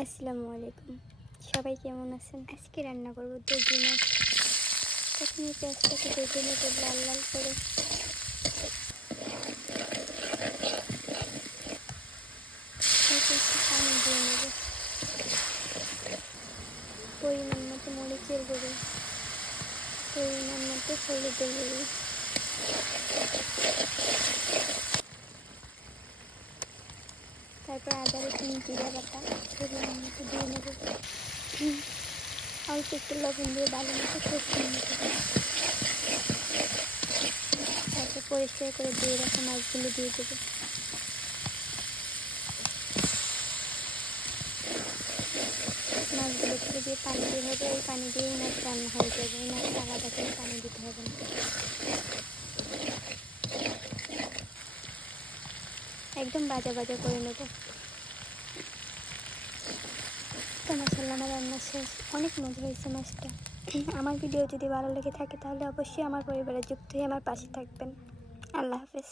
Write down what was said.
আসসালামু আলাইকুম, সবাই কেমন আছেন? আজকে রান্না করবো দই মাছ। প্রথমে পেঁয়াজটাকে বেটে নেবো লাল লাল করে। অল্প একটু পানি দিয়ে নেবো, পরিমাণ মতো মরিচের গুঁড়ো, পরিমাণ মতো হলুদের গুঁড়ো, তারপর আদা রসুন জিরা বাটা পরিমাণ মতো দিয়ে নেবো। অল্প একটু লবণ দিয়ে ভালো মতো কষিয়ে নেবো। তারপর পরিষ্কার করে ধুয়ে রাখা মাছগুলো দিয়ে দেবো। মাছগুলো থেকে যে পানি বের হবে ওই পানি দিয়েই মাছ রান্না হয়ে যাবে। এই মাছটা আলাদা করে পানি দিতে হবে না। একদম ভাজা ভাজা করে নেব। তো মাশাআল্লাহ, আমার রান্না শেষ। অনেক মজা হয়েছে মাছটা। আমার ভিডিও যদি ভালো লেগে থাকে তাহলে অবশ্যই আমার পরিবারে যুক্ত হয়ে আমার পাশে থাকবেন। আল্লাহ হাফেজ।